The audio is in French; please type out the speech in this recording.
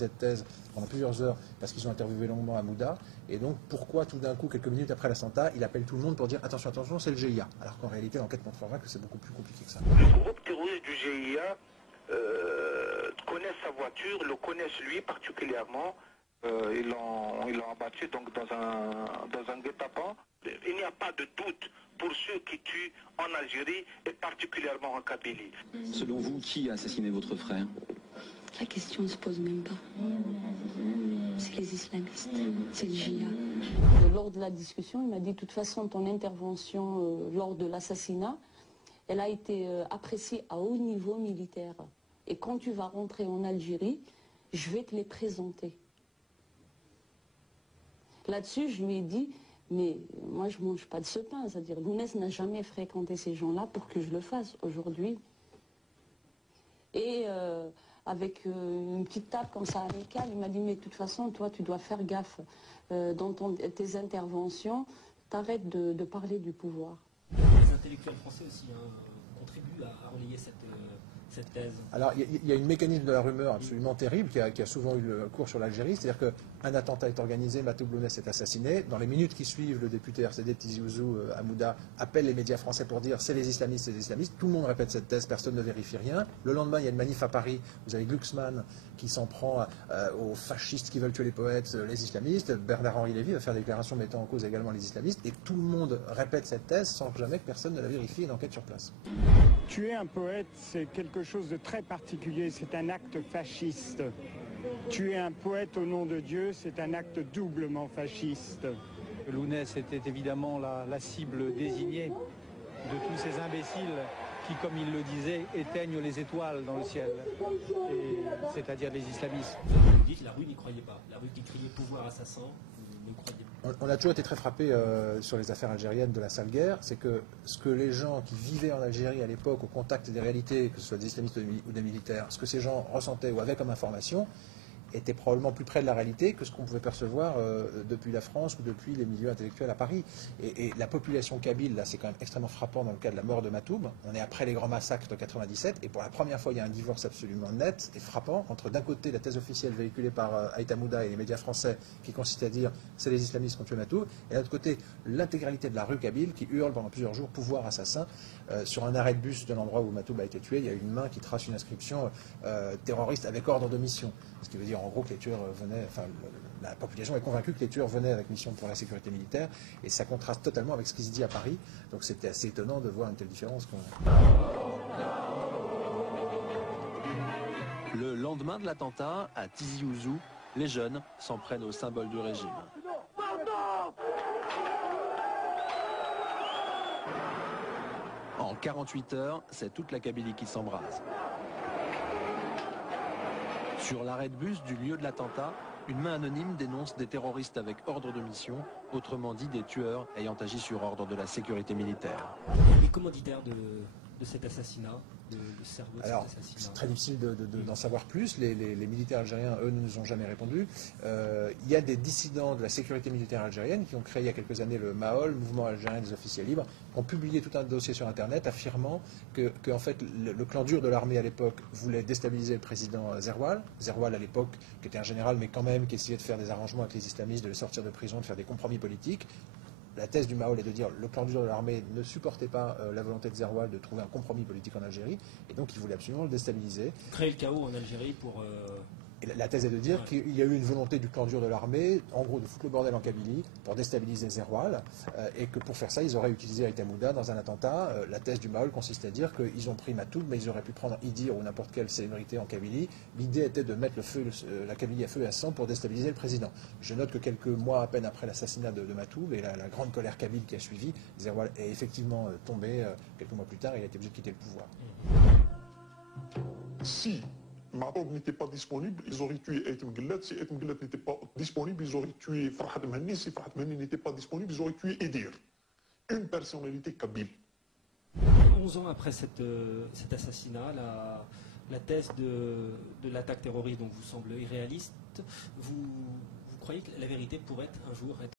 cette thèse pendant plusieurs heures parce qu'ils ont interviewé longuement Hamouda. Et donc, pourquoi tout d'un coup, quelques minutes après l'attentat, il appelle tout le monde pour dire attention, attention, c'est le GIA. Alors qu'en réalité, l'enquête montrera que c'est beaucoup plus compliqué que ça. Le groupe terroriste du GIA connaît sa voiture, le connaissent lui particulièrement. Ils l'ont abattu donc dans un guet-apens. Il n'y a pas de doute pour ceux qui tuent en Algérie et particulièrement en Kabylie. Selon vous, qui a assassiné votre frère? La question ne se pose même pas. C'est les islamistes, c'est le GIA. Lors de la discussion, il m'a dit de toute façon ton intervention lors de l'assassinat, elle a été appréciée à haut niveau militaire. Et quand tu vas rentrer en Algérie, je vais te les présenter. Là-dessus, je lui ai dit, mais moi je ne mange pas de ce pain, c'est-à-dire Lounès n'a jamais fréquenté ces gens-là pour que je le fasse aujourd'hui. Et avec une petite tape comme ça amicale, il m'a dit, mais de toute façon, toi tu dois faire gaffe dans tes interventions, t'arrêtes de parler du pouvoir. Les intellectuels français aussi contribuent à relayer cette thèse. Alors, il y a un mécanisme de la rumeur absolument terrible qui a souvent eu le cours sur l'Algérie, c'est-à-dire qu'un attentat est organisé, Matoub Lounès est assassiné. Dans les minutes qui suivent, le député RCD Tizi Ouzou Hamouda appelle les médias français pour dire c'est les islamistes, c'est les islamistes. Tout le monde répète cette thèse, personne ne vérifie rien. Le lendemain, il y a une manif à Paris, vous avez Glucksmann qui s'en prend aux fascistes qui veulent tuer les poètes, les islamistes. Bernard-Henri Lévy va faire des déclarations mettant en cause également les islamistes. Et tout le monde répète cette thèse sans jamais que personne ne la vérifie et une enquête sur place. Tuer un poète, c'est quelque chose de très particulier, c'est un acte fasciste. Tuer un poète au nom de Dieu, c'est un acte doublement fasciste. Lounès était évidemment la cible désignée de tous ces imbéciles qui, comme il le disait, éteignent les étoiles dans le ciel, c'est-à-dire les islamistes. Vous dites la rue n'y croyait pas, la rue qui criait pouvoir assassin, ne croyait pas. On a toujours été très frappé sur les affaires algériennes de la sale guerre, c'est que ce que les gens qui vivaient en Algérie à l'époque, au contact des réalités, que ce soit des islamistes ou des militaires, ce que ces gens ressentaient ou avaient comme information, était probablement plus près de la réalité que ce qu'on pouvait percevoir depuis la France ou depuis les milieux intellectuels à Paris. Et la population kabyle, là, c'est quand même extrêmement frappant dans le cas de la mort de Matoub. On est après les grands massacres de 97, et pour la première fois, il y a un divorce absolument net et frappant entre, d'un côté, la thèse officielle véhiculée par Aït Hamouda et les médias français, qui consiste à dire c'est les islamistes qui ont tué Matoub, et de l'autre côté, l'intégralité de la rue kabyle qui hurle pendant plusieurs jours pouvoir assassin. Sur un arrêt de bus de l'endroit où Matoub a été tué, il y a une main qui trace une inscription terroriste avec ordre de mission. Ce qui veut dire en gros que les tueurs venaient, enfin la population est convaincue que les tueurs venaient avec mission pour la sécurité militaire, et ça contraste totalement avec ce qui se dit à Paris. Donc c'était assez étonnant de voir une telle différence. Le lendemain de l'attentat, à Tizi Ouzou, les jeunes s'en prennent au symbole du régime. En 48 heures, c'est toute la Kabylie qui s'embrase. Sur l'arrêt de bus du lieu de l'attentat, une main anonyme dénonce des terroristes avec ordre de mission, autrement dit des tueurs ayant agi sur ordre de la sécurité militaire. Les commanditaires de cet assassinat, le cerveau de cet assassinat. C'est très difficile d'en savoir plus. Les militaires algériens, eux, ne nous ont jamais répondu. Il y a des dissidents de la sécurité militaire algérienne qui ont créé il y a quelques années le MAOL, Mouvement algérien des officiers libres, qui ont publié tout un dossier sur Internet affirmant que en fait, le clan dur de l'armée à l'époque voulait déstabiliser le président Zerwal. Zerwal, à l'époque, qui était un général, mais quand même qui essayait de faire des arrangements avec les islamistes, de les sortir de prison, de faire des compromis politiques. La thèse du Maol est de dire que le clan dur de l'armée ne supportait pas la volonté de Zerwal de trouver un compromis politique en Algérie, et donc il voulait absolument le déstabiliser. Créer le chaos en Algérie pour... Et la thèse est de dire qu'il y a eu une volonté du clan dur de l'armée, en gros de foutre le bordel en Kabylie, pour déstabiliser Zerwal, et que pour faire ça, ils auraient utilisé Aït Hamouda dans un attentat. La thèse du Maol consiste à dire qu'ils ont pris Matoub, mais ils auraient pu prendre Idir ou n'importe quelle célébrité en Kabylie. L'idée était de mettre la Kabylie à feu et à sang pour déstabiliser le président. Je note que quelques mois à peine après l'assassinat de Matoub et la grande colère kabyle qui a suivi, Zerwal est effectivement tombé quelques mois plus tard et il a été obligé de quitter le pouvoir. Si Matoub n'était pas disponible, ils auraient tué Aït Mguellat. Si Aït Mguellat n'était pas disponible, ils auraient tué Farhad Mehni. Si Farhad Mehni n'était pas disponible, ils auraient tué Idir. Une personnalité kabyle. 11 ans après cet assassinat, la thèse de l'attaque terroriste, donc vous semble irréaliste. Vous croyez que la vérité pourrait un jour être